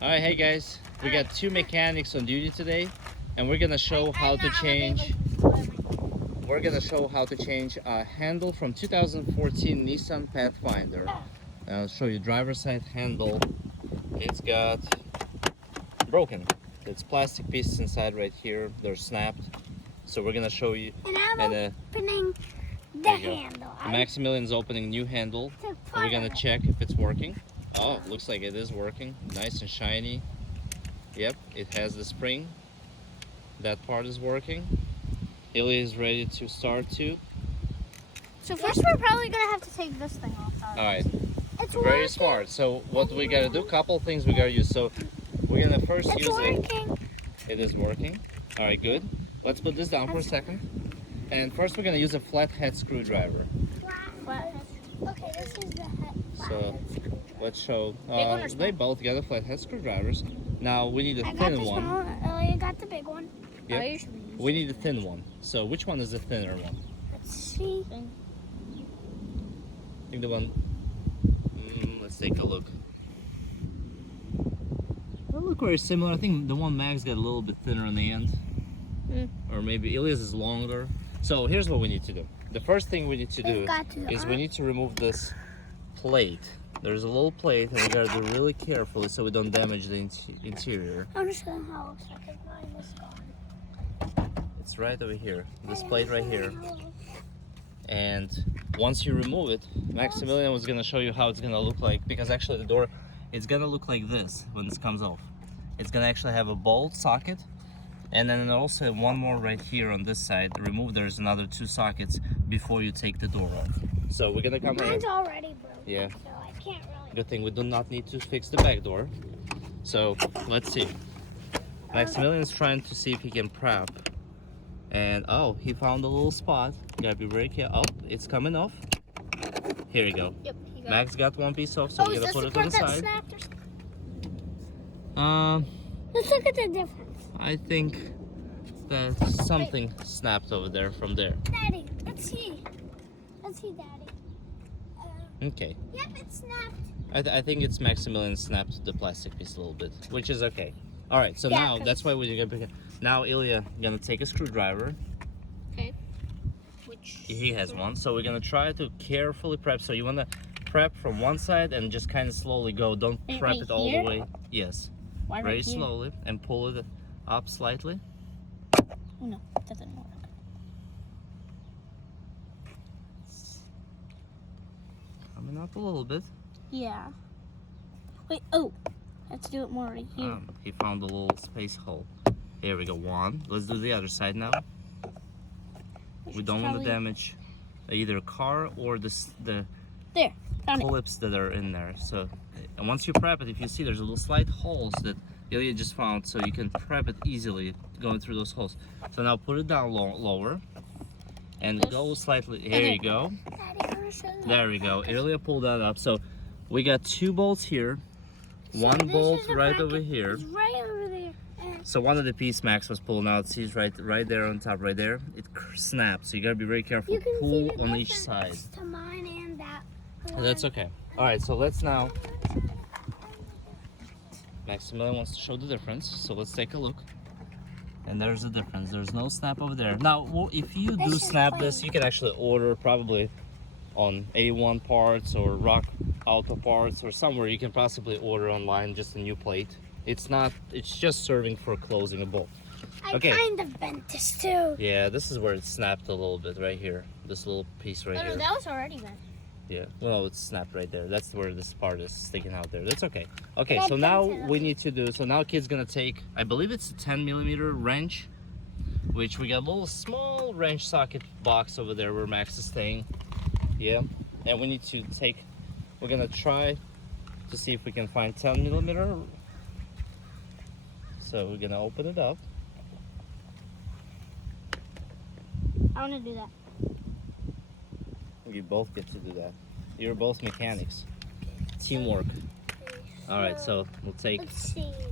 Alright, hey guys, we got two mechanics on duty today, and we're gonna show how to change. We're gonna show how to change a handle from 2014 Nissan Pathfinder. I'll show you driver's side handle. It's got broken. It's plastic pieces inside right here. They're snapped. So we're gonna show you. And I'm opening the handle. Maximilian's opening new handle. We're gonna check if it's working. Oh, looks like it is working. Nice and shiny. Yep, it has the spring. That part is working. Ilya is ready to start too. So first we're probably gonna have to take this thing off. Alright. It's Very working. smart. So what we gotta do, couple things we gotta use. So we're gonna first It's use working. it. It is working. Alright, good. Let's put this down for a second. And first we're gonna use a flathead screwdriver. Okay, this is the head. So let's show. Big one or They both got a flathead screwdrivers. Now we need a I got thin the one. small one. Elliot got the big one. Yep. Elliot should use We need a thin one. So which one is the thinner one? Let's see. I think the one. Let's take a look. They look very similar. I think the one Max got a little bit thinner on the end, or maybe Ilya's is longer. So here's what we need to do. The first thing we need to do is we need to remove this plate. There's a little plate, and we gotta do really carefully so we don't damage the interior. I want to show them how it looks like if mine is gone. It's right over here. This plate right here. And once you remove it, Maximilian was gonna show you how it's gonna look like, because actually the door, it's gonna look like this when this comes off. It's gonna actually have a bolt socket, and then also one more right here on this side. Remove, there's another 2 sockets before you take the door off. So we're gonna come Mine's in. already broken. Yeah. So I can't really. Good thing we do not need to fix the back door. So let's see. Maximilian's trying to see if he can prep. And oh, he found a little spot. You gotta be very careful. Oh, it's coming off. Here you go. Yep. He got Max got one piece off, so we're gonna put it to the side. Snapped or something? Let's look at the difference. I think that something snapped over there from there. Daddy, let's see. Let's see, Daddy. Okay. Yep, it snapped. I think it's Maximilian snapped the plastic piece a little bit, which is okay. All right, so Yeah, now that's why we're gonna. Now Ilya gonna take a screwdriver. Okay. Which? He has one, so we're gonna try to carefully prep. So you wanna prep from one side and just kind of slowly go. Don't Wait, prep right it all here? the way. Yes. Why Very right here? slowly and pull it up slightly. Oh no, that doesn't work. Coming up a little bit. Yeah. Wait, oh. Let's do it more right here. He found a little space hole. Here we go. One. Let's do the other side now. We don't want to damage either car or the There, found it. clips that are in there. So, and once you prep it, if you see there's a little slight holes that Ilya just found, so you can prep it easily going through those holes. So now put it down lower and go slightly. Here you go. Daddy, I wanna show you. There we go. Ilya pulled that up. So we got 2 bolts here. One this bolt is the right bracket. over here. It's right over there. So one of the piece Max was pulling out. See, right there on top, right there. It snaps. So you gotta be very careful. You can see Pull the on each side. difference to mine and that. That's okay. All right. So let's now. Maximilian wants to show the difference. So let's take a look. And there's the difference. There's no snap over there. Now, if you do snap this, you can actually order probably on A1 parts or Rock Auto parts or somewhere. You can possibly order online just a new plate. It's not. It's just serving for closing a bolt. I kind of bent this too. Yeah, this is where it snapped a little bit right here. This little piece right here. No, that was already bent. Yeah, well, it's snapped right there. That's where this part is sticking out there. That's okay. Okay, But I so now bent it. we need to do. So now kid's gonna take. I believe it's a 10mm wrench, which we got a little small wrench socket box over there where Max is staying. Yeah, and we need to take. We're gonna try to see if we can find 10mm. So we're gonna open it up. I want to do that. You both get to do that. You're both mechanics. Teamwork. All right, so we'll take.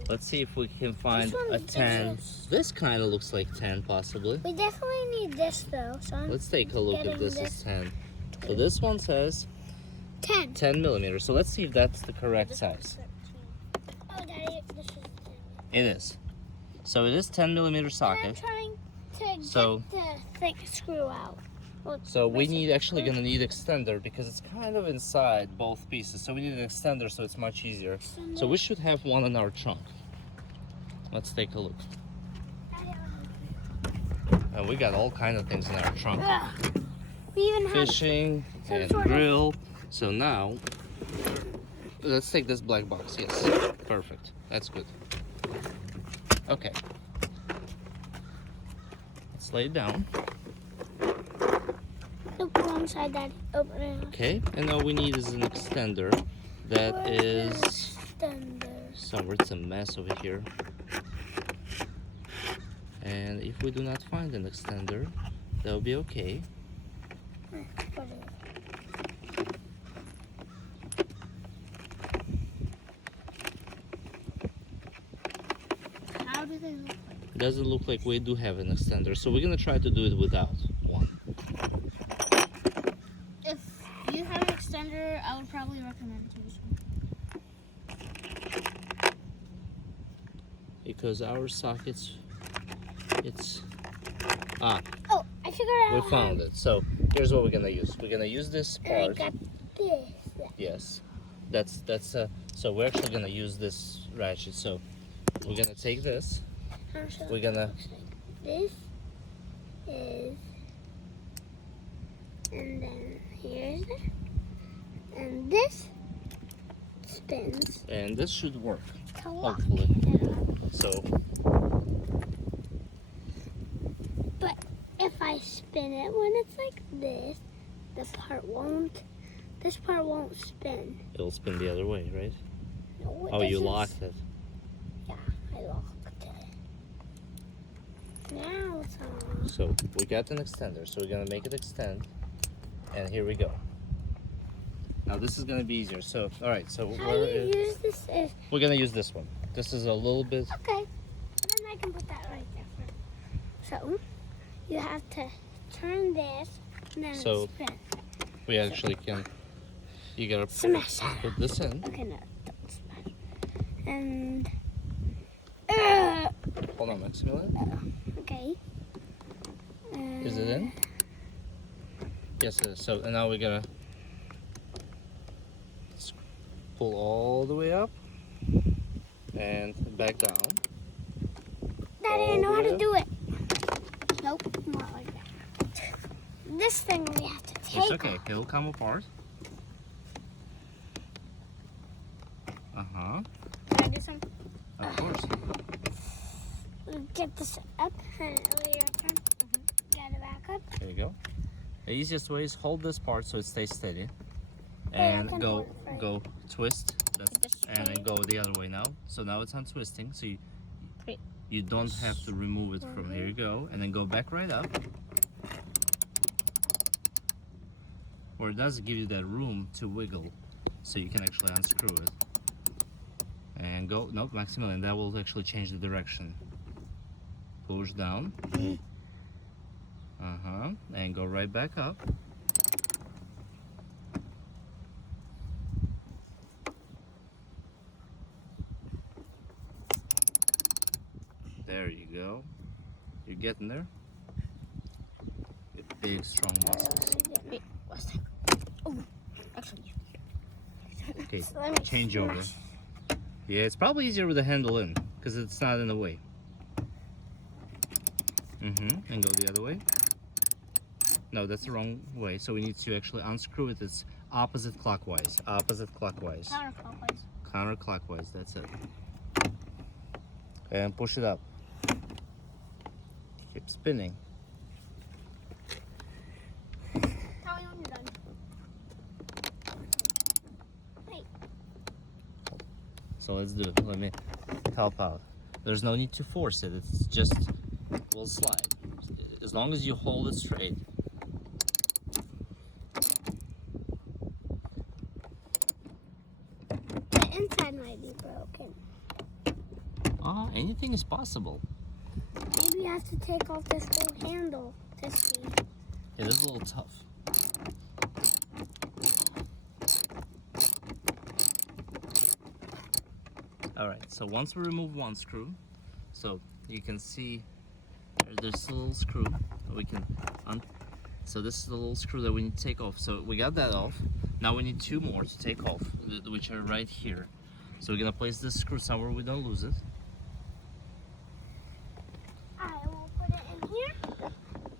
Let's see if we can find a 10. This kind of looks like 10, possibly. We definitely need this though. So Let's take a look if this is 10. So this one says 10. 10mm. So let's see if that's the correct size. Oh, Daddy, this It is. So it is 10mm I'm socket. trying to So- get the thick screw out. Well, So we basically- need actually gonna need extender because it's kind of inside both pieces. So we need an extender so it's much easier. So we should have one in our trunk. Let's take a look. And we got all kind of things in our trunk. Ugh. We even have Fishing some and sort of- grill. So now, let's take this black box. Yes, perfect. That's good. Okay. Let's lay it down. Nope, wrong side, Daddy. Open it up. Okay, and all we need is an extender that Where's is the extender? somewhere. It's a mess over here. And if we do not find an extender, that'll be okay. Put it. How do they look like? It doesn't look like we do have an extender, so we're gonna try to do it without one. If you have an extender, I would probably recommend this one. Because our sockets, it's Oh, I figured out. we found it. So here's what we're gonna use. We're gonna use this And I part. got this. Yes, that's so we're actually gonna use this ratchet. So we're gonna take this. We're gonna This is, and then here's it, and this spins. and this should work To lock hopefully. it up. So But if I spin it when it's like this, this part won't spin. it'll spin the other way, right? No, Oh, this you is- locked it. Yeah, I locked it. Now it's on. So we got an extender, so we're gonna make it extend, and here we go. Now this is gonna be easier. So all right, so How do you use this? we're gonna use this one. This is a little bit. Okay, and then I can put that right there. So you have to turn this, and then So- spin. We actually can. You gotta Smash. put this in. Okay, no, don't smash. And Hold on, Maximilian. okay. Is it in? Yes, it is. So and now we're gonna pull all the way up and back down. Daddy, I know how to All do it. Nope, not like that. This thing we have to take. It's okay. It'll come apart. Can I do some? Of course. Get this up and your turn. Get it back up. There you go. The easiest way is hold this part so it stays steady, I and can go hold it first. go twist. That's, Just and then straight. go the other way now. So now it's untwisting. So Great. you don't have to remove it from here. You go and then go back right up. Or it does give you that room to wiggle, so you can actually unscrew it. And go. Nope, Maximilian. That will actually change the direction. Push down. And go right back up. There you go. You're getting there. With big, strong muscles. Wait, what's that? Oh, actually. Okay, So let me change over. smash. Yeah, it's probably easier with the handle in, because it's not in the way. And go the other way. No, that's the wrong way. So we need to actually unscrew it. It's opposite clockwise. Opposite clockwise. Counterclockwise. Counterclockwise, that's it. And push it up. Keep spinning. Tell me when you're done. Hey. So let's do it. Let me help out. There's no need to force it. It's just will slide. As long as you hold it straight. The inside might be broken. Anything is possible. Maybe you have to take off this whole handle to see. Yeah, this is a little tough. All right, so once we remove one screw, so you can see there's a little screw that we can so this is the little screw that we need to take off. So we got that off. Now we need two more to take off, which are right here. So we're gonna place this screw somewhere we don't lose it. I will put it in here.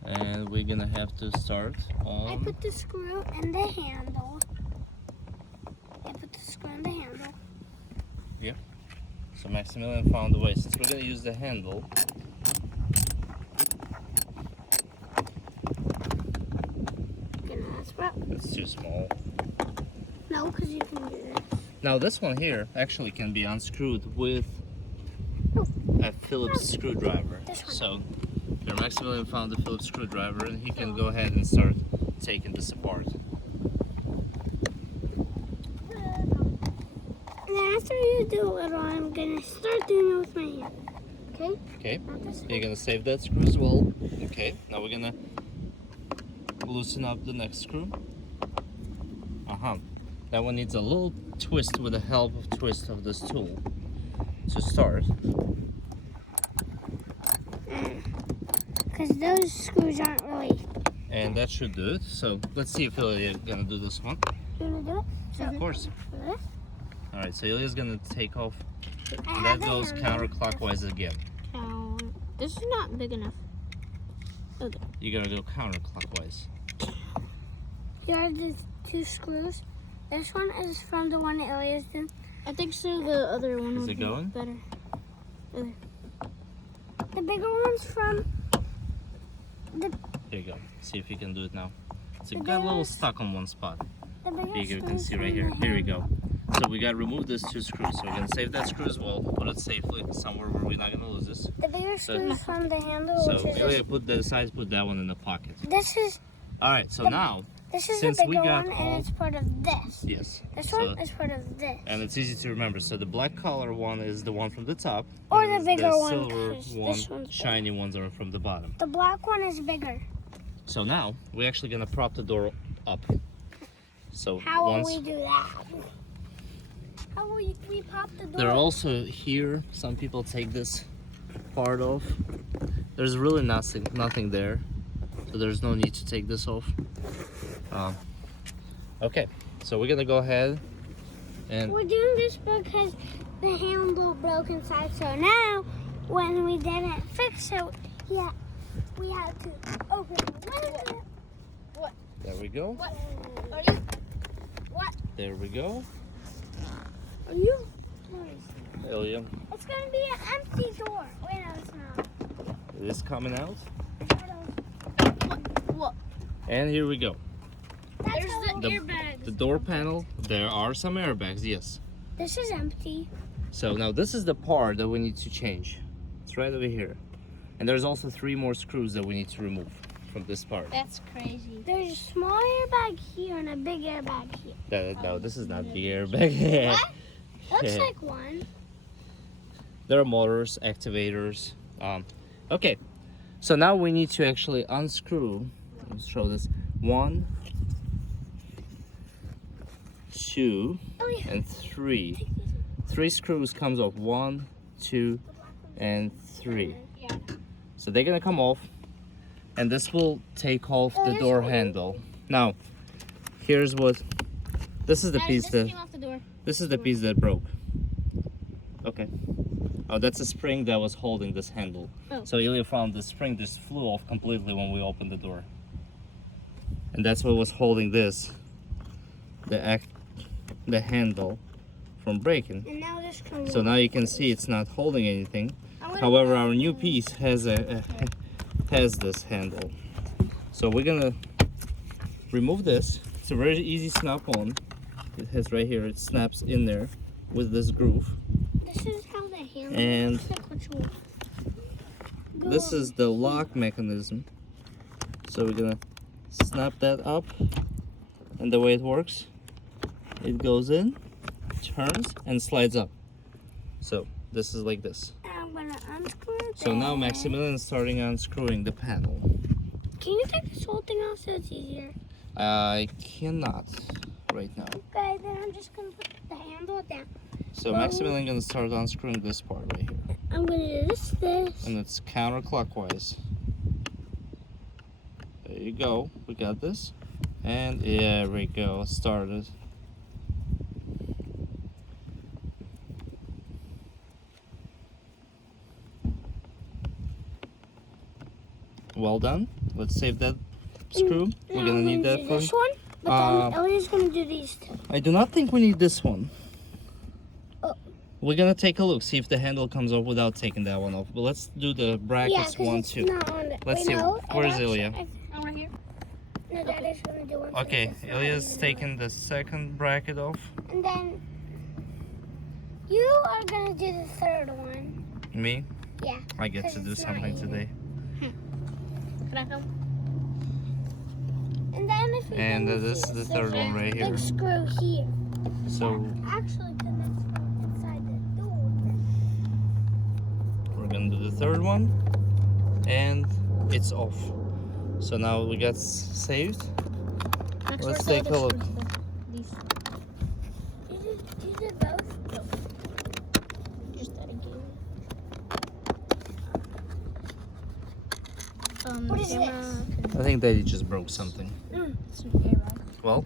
And we're gonna have to start on... I put the screw in the handle. I put the screw in the handle. Yeah. So Maximilian found the way. Since we're gonna use the handle, it's too small. No, because you can do this. Now this one here actually can be unscrewed with a Phillips screwdriver. This one. So here Maximilian found the Phillips screwdriver and he can go ahead and start taking this apart. And then after you do it, I'm gonna start doing it with my hand. Okay? Okay. You're gonna save that screw as well. Okay. Now we're gonna loosen up the next screw. That one needs a little twist with the help of twist of this tool to start. Because those screws aren't really... And that should do it. So let's see if Ilya's gonna do this one. You wanna do it? Yeah, of course. This? Alright, so Ilya's gonna take off. I And have that the goes handle. counterclockwise again. This is not big enough. Okay. You gotta go counterclockwise. Here are the two screws. This one is from the one that Ilya's did. I think so. The other one Is would it be going? better. The bigger one's from the There you go. See if you can do it now. So The it got a little biggest- stuck on one spot. the bigger Here you can screws see right from here. the Here we go. So we gotta remove these two screws. So we're gonna save that screw as well. Put it safely somewhere where we're not gonna lose this. The bigger So- screws from the handle, So which is Ilya, put that aside, put that one in the pocket. this Alright, so now, is Since the we bigger got one, all- and it's part of this. yes. This So- one is part of this. And it's easy to remember. So the black color one is the one from the top. Or and the bigger one, silver 'cause one, this one's shiny ones are from the bottom. The black one is bigger. So now we're actually gonna prop the door up. So How will once we do that? How will we pop the door? they're also here, some people take this part off. There's really nothing there, so there's no need to take this off. Okay, so we're gonna go ahead and We're doing this because the handle broke inside. So now, when we didn't fix it, yeah, we had to open the window. there we go. What? Are you? There we go. Are you? Ilya, It's gonna be an empty door. Wait, no, it's not. it is coming out. What? And here we go. That's There's how- the airbags. The door panel, there are some airbags, yes. This is empty. So now this is the part that we need to change. It's right over here. And there's also 3 more screws that we need to remove from this part. That's crazy. There's a small airbag here and a big airbag here. No, this is not the airbag. What? Looks Yeah. like one. There are motors, activators. Okay, so now we need to actually unscrew. Let's show this. 1, 2, Oh, yeah. and 3. 3 screws comes off. 1, 2, and 3. Yeah. So they're gonna come off, and this will take off the this door one. handle. Now, here's what. This is the Guys, piece this that. came off the door. This is the piece that broke. Okay. Oh, that's a spring that was holding this handle. Oh. So Ilya found the spring just flew off completely when we opened the door. And that's what was holding this, the handle, from breaking. And now this comes. So now you can see it's not holding anything. I'm gonna- However, our new piece has has this handle. So we're gonna remove this. It's a very easy snap on. It has right here. It snaps in there with this groove. This is how the handle And looks like, which will go this on. is the lock mechanism. So we're gonna snap that up, and the way it works, it goes in, turns, and slides up. So this is like this. And I'm gonna unscrew it. So now Maximilian's starting unscrewing the panel. Can you take this whole thing off so it's easier? I cannot right now. Okay, then I'm just gonna put the handle down. So Maximilian gonna start unscrewing this part right here. I'm gonna do this. And it's counterclockwise. There you go. We got this. And there we go. Started. Well done. Let's save that screw. We're gonna need that for this one. But then Ellie's gonna do these two. I do not think we need this one. Oh. We're gonna take a look, see if the handle comes off without taking that one off. But let's do the brackets 1, 2. Let's see. Where's Ilya? I'm right here. No, Daddy's gonna do one. Okay, Ilya's taking the second bracket off. And then you are gonna do the third one. Me? Yeah. I get to do something today. Can I come? And then if you And this is the third one right here. big screw here. So Actually connects from inside the door. we're gonna do the third one, and it's off. So now we got saved. Let's take a look. You did both? Just that again. What is camera. I think Daddy just broke something. It's an air rag. Well,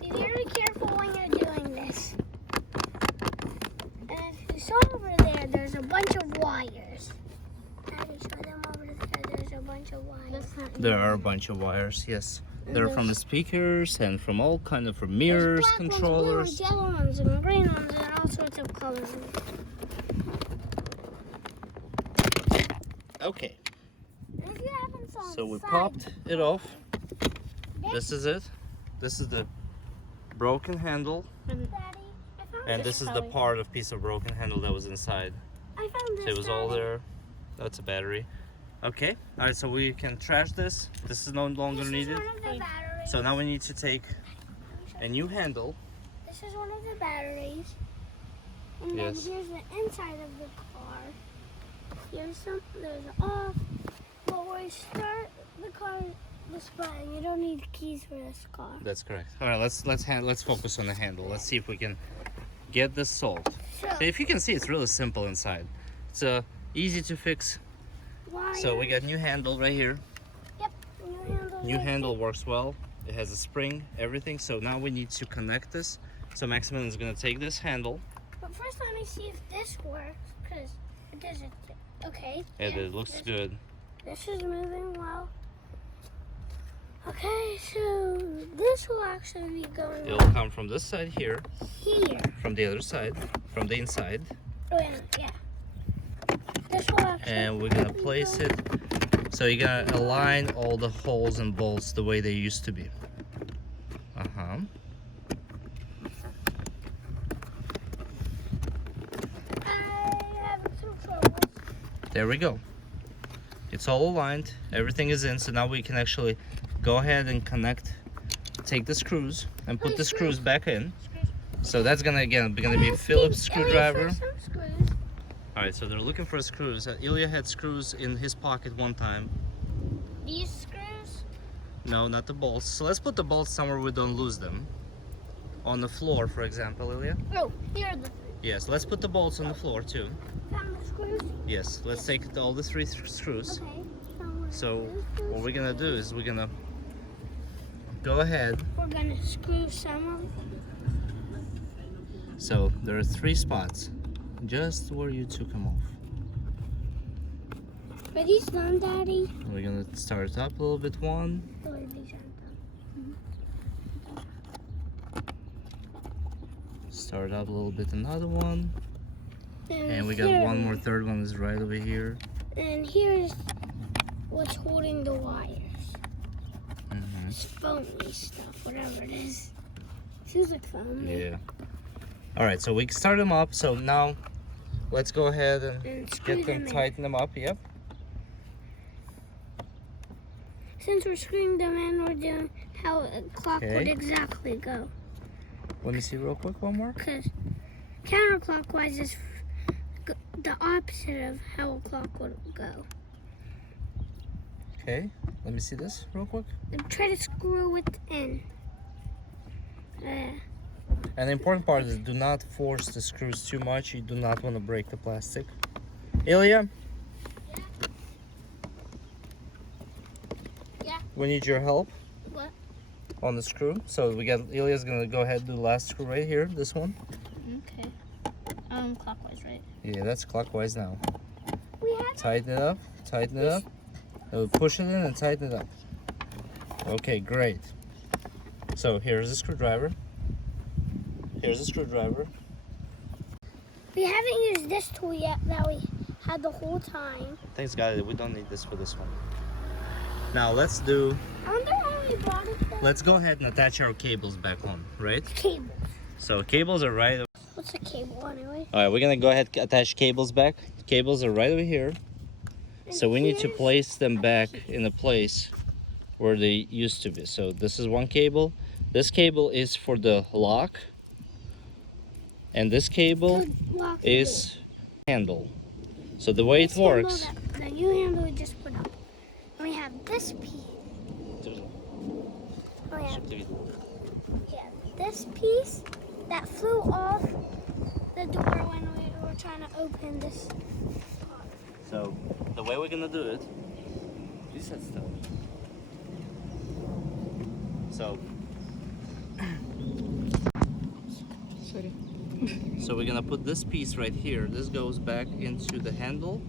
Be very careful when you're doing this. And if you saw over there, there's a bunch of wires. Daddy, show them over there. There's a bunch of wires. That's not there are a bunch of wires. Yes, they're from the speakers and from all kind of from mirrors, There's black controllers. ones, yellow ones, and green ones, and all sorts of colors. Okay, If you haven't saw so we inside, popped it off. This is it. This is the broken handle, Daddy, I found and this. this is the part of piece of broken handle that was inside. I found this. So it was all Daddy. there. That's a battery. Okay. All right. So we can trash this. This is no longer This is needed. one of the batteries. So now we need to take a new handle. This is one of the batteries. And Yes. then here's the inside of the car. There's off. But when we start the car, this button, you don't need keys for this car. That's correct. All right. Let's focus on the handle. Let's see if we can get this solved. So, If you can see, it's really simple inside. It's easy to fix. wire. So we got new handle right here. Yep. New handle. New right handle works well. It has a spring, everything. So now we need to connect this. So Maximilian is gonna take this handle. there. But first, let me see if this works, because it doesn't. Okay. And it looks this, good. This is moving well. Okay, so this will actually be going It'll come from this side here, here. from the other side, from the inside. Oh, yeah. This will actually And we're gonna place it. So you're gonna align all the holes and bolts the way they used to be. Uh-huh. I have some troubles. There we go. It's all aligned. Everything is in. So now we can actually go ahead and connect. Take the screws and put the screws back in. So that's gonna be a Phillips screwdriver. Some screws. All right. So they're looking for screws. Ilya had screws in his pocket one time. These screws. No, not the bolts. So let's put the bolts somewhere we don't lose them. On the floor, for example, Ilya. Oh, here are the Yes. Let's put the bolts on the floor too. found the screws. Yes. Let's take all the three screws. Okay. Found So these what we're gonna do is we're gonna go ahead. We're gonna screw some of. So there are 3 spots, just where you took them off. Are these done, Daddy? We're gonna start up a little bit one. Or are these aren't done? Start up a little bit another one. And we got here- one more, third one is right over here. And here's what's holding the wires. Mhm. It's foamy stuff, whatever it is. Feels like foam. Yeah. All right, so we can start them up. So now let's go ahead and And screw get them, them in. tighten them up. Yep. Since we're screwing them in, we're doing how a clock would Okay. exactly go. Let me see real quick, one more. Because counterclockwise is the opposite of how a clock would go. Okay. Let me see this real quick. And try to screw it in. And the important part is do not force the screws too much. You do not want to break the plastic. Ilya? Yeah. We need your help. What? On the screw. So we got Ilya's gonna go ahead and do the last screw right here, this one. Okay. Clockwise, right? Yeah, that's clockwise now. We have Tighten it up, tighten it up. Push it in and tighten it up. Okay, great. So here's the screwdriver. Here's the screwdriver. We haven't used this tool yet that we had the whole time. Thanks God, we don't need this for this one. Now let's do, I wonder why we bought it though. let's go ahead and attach our cables back on, right? Cable. So cables are right. What's a cable anyway? All right, we're gonna go ahead and attach cables back. Cables are right over here. So we need to place them back in a place where they used to be. So this is one cable. This cable is for the lock. And this cable is handle. So the way it works. The new handle we just put up. And we have this piece. We have this piece that flew off the door when we were trying to open this. So the way we're gonna do it, you said stuff. So, Sorry. so we're gonna put this piece right here. This goes back into the handle,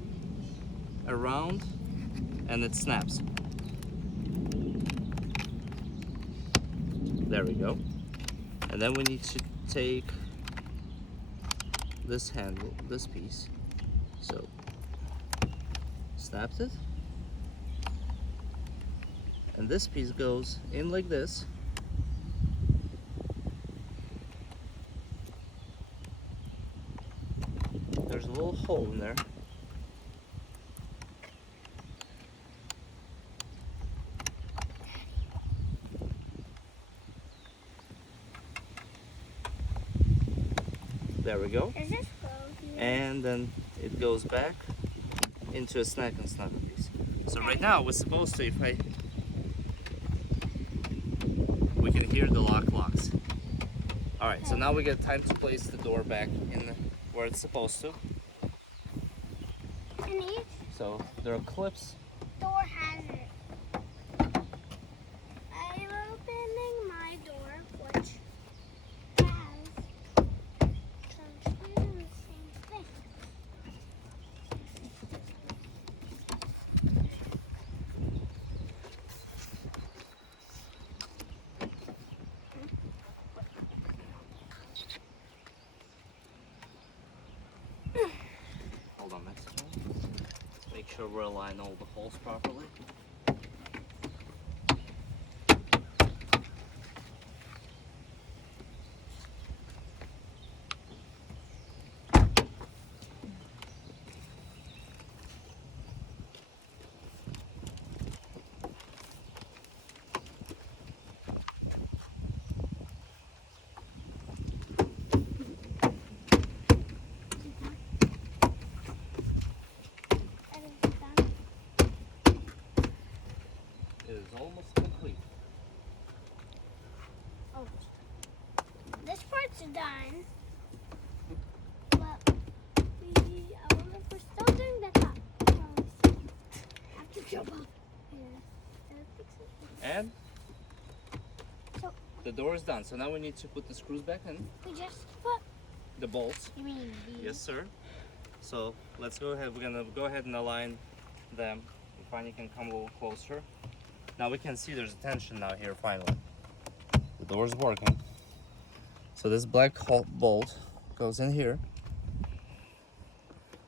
around, and it snaps. There we go. And then we need to take this handle, this piece. So, snapped it. And this piece goes in like this. There's a little hole in there. There we go. Does this go here? And then it goes back into a snack and snuggle piece. So right now we're supposed to, we can hear the lock locks. All right, so now we get time to place the door back in where it's supposed to. And each So there are clips. door has it. I'm opening my door, which has some screws in the same thing. Hold on, let's make sure we're aligning all the holes properly. It is almost complete. Oh, this part's done. But I wonder if we're still doing the top. I have to jump off. And So- the door is done. So now we need to put the screws back in, We just put. the bolts. You mean these? Yes, sir. So let's go ahead. We're gonna go ahead and align them. Finally, can come a little closer. Now we can see there's tension now here. Finally, the door's working. So this black bolt goes in here.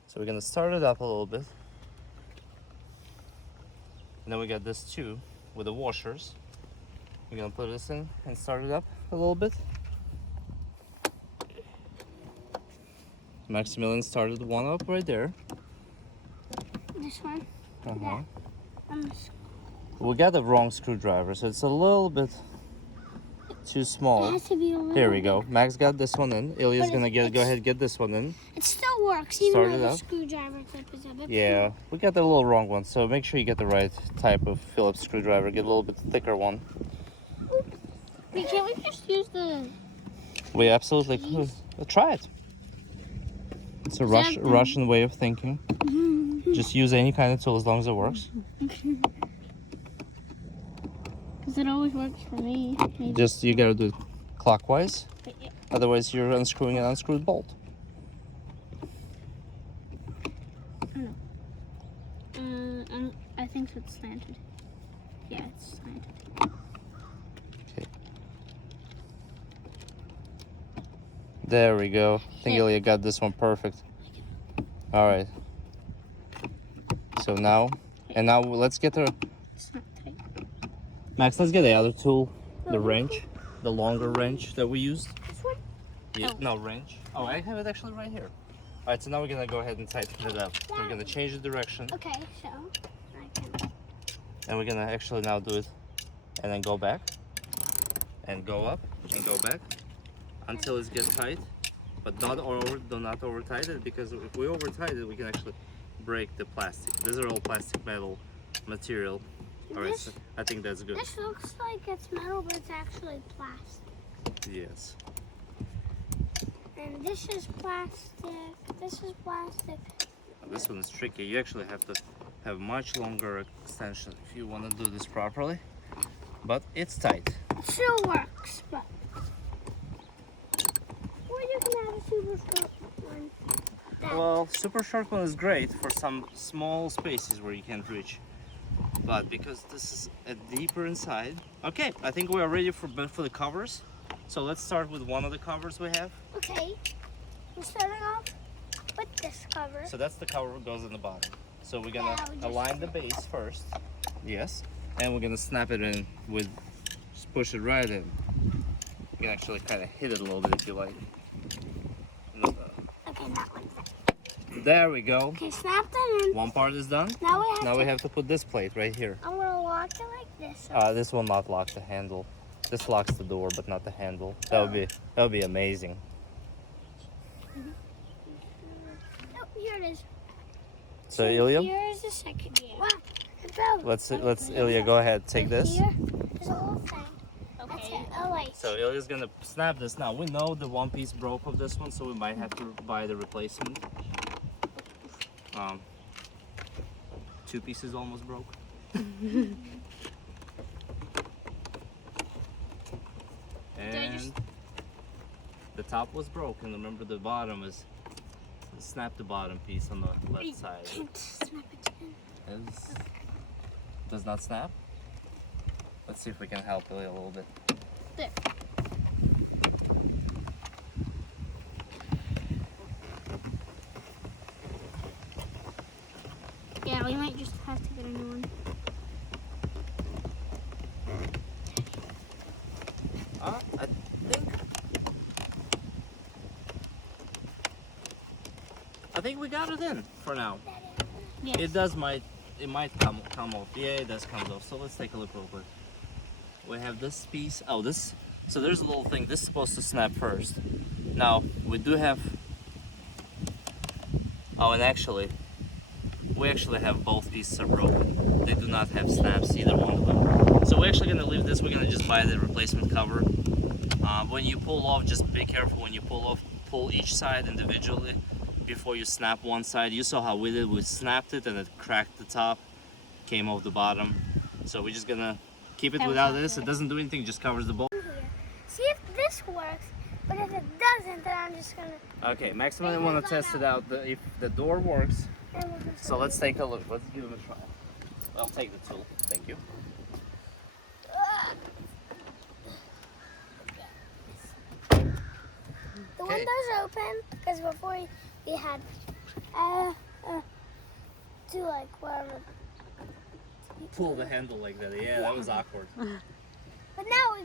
So we're gonna start it up a little bit, and then we got this too with the washers. We're gonna put this in and start it up a little bit. Maximilian started one up right there. This one. Uh-huh. Um, We got the wrong screwdriver, so it's a little bit Too It small. has to be a little. Here we go. Max got this one in. Ilya's But gonna it's- go ahead and get this one in. It still works, even Start though it the up. screwdriver tip is a bit. Yeah, we got the little wrong one, so make sure you get the right type of Phillips screwdriver. Get a little bit thicker one. Wait, can't we just use the... We absolutely could. Well, try it. It's a Russian way of thinking. Just use any kind of tool as long as it works. Because it always works for me. Maybe. Just you gotta do it clockwise. But yeah. Otherwise, you're unscrewing an unscrewed bolt. I think it's slanted. Yeah, it's slanted. Okay. There we go. I think Ilya got this one perfect. All right. So now let's get the It's not tight. Max. Let's get the other tool, the wrench, the longer wrench that we used. This one? Yeah, Oh. no wrench. Oh, I have it actually right here. All right, so now we're gonna go ahead and tighten it up. We're gonna change the direction, Okay, so I can. and we're gonna actually now do it, and then go back, and go up, and go back, until it gets tight. But do not over tight it, because if we over tight it, we can actually break the plastic. These are all plastic metal material. All right, This- so I think that's good. This looks like it's metal, but it's actually plastic. Yes. And this is plastic. This is plastic. This one is tricky. You actually have to have much longer extension if you want to do this properly. But it's tight. It still works, but. Or you can have a super short one. That- Well, super short one is great for some small spaces where you can't reach. But because this is a deeper inside. Okay, I think we are ready for the covers. So let's start with one of the covers we have. Okay. We're starting off with this cover. So that's the cover that goes in the bottom. So we're gonna Yeah, we just- align the base first. Yes. And we're gonna snap it in with, just push it right in. You can actually kind of hit it a little bit if you like. Okay, that one's done. There we go. Okay, snap that in. One part is done. Now we have to. To put this plate right here. I'm gonna lock it like this. This will not lock the handle. This locks the door, but not the handle. That would be amazing. Oh, here it is. So Ilya, Here is the second gear. Wow, it broke. let's Ilya go ahead, take this. Here is the whole thing. That's Okay. it. Oh wait. So Ilya's gonna snap this. Now we know the one piece broke of this one, so we might have to buy the replacement. Two pieces almost broke. And the top was broken. Remember, the bottom is snap the bottom piece on the left side. Can't snap it in. Does not snap. Let's see if we can help Ilya a little bit. There. Yeah, we might just have to get a new one. I think we got it in for now. Yes. It might come off. Yeah, it does come off. So let's take a look real quick. We have this piece. Oh, this. So there's a little thing. This is supposed to snap first. Now we do have. Oh, and actually, we actually have both pieces are broken. They do not have snaps, either one of them. So we're actually gonna leave this. We're gonna just buy the replacement cover. When you pull off, just be careful when you pull off. Pull each side individually before you snap one side. You saw how we did. We snapped it and it cracked the top, came off the bottom. So we're just gonna keep it That was without not this. good. It doesn't do anything. Just covers the bolt. See if this works, but if it doesn't, then I'm just gonna. Okay, Max and I want to test it out. If the door works. Then we'll just So let's take a look. Let's give it a try. I'll take the tool. Thank you. The Okay. window's open because before we had to like wherever. Pull the handle like that. Yeah, that was awkward. But now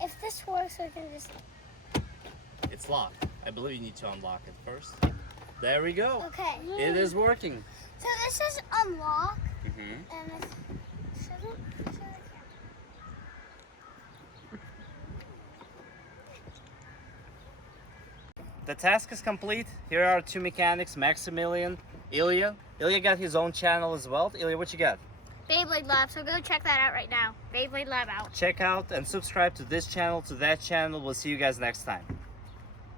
if this works, we can just. It's locked. I believe you need to unlock it first. There we go. Okay. It is working. So this is unlock, Mm-hmm. and it shouldn't. the task is complete. Here are two mechanics, Maximilian, Ilya. Ilya got his own channel as well. Ilya, what you got? Beyblade Lab, so go check that out right now. Beyblade Lab out. Check out and subscribe to this channel, to that channel. We'll see you guys next time.